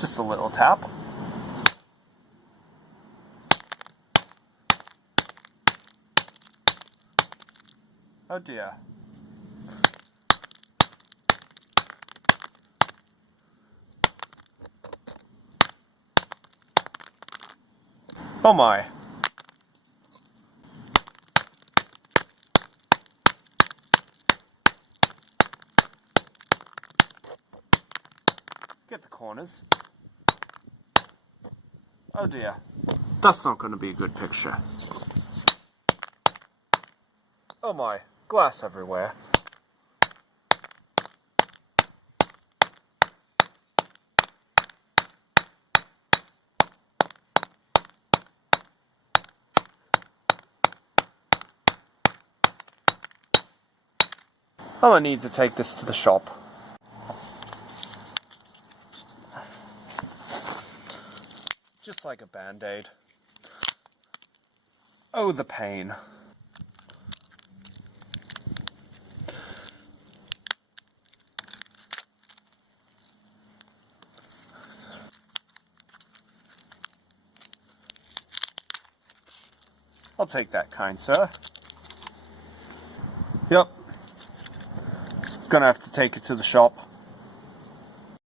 Just a little tap. Oh dear. Oh my. Get the corners. Oh dear. That's not going to be a good picture. Oh my. Glass everywhere. I need to take this to the shop. Just like a band-aid. Oh, the pain. I'll take that, kind sir. Yep. Gonna have to take it to the shop.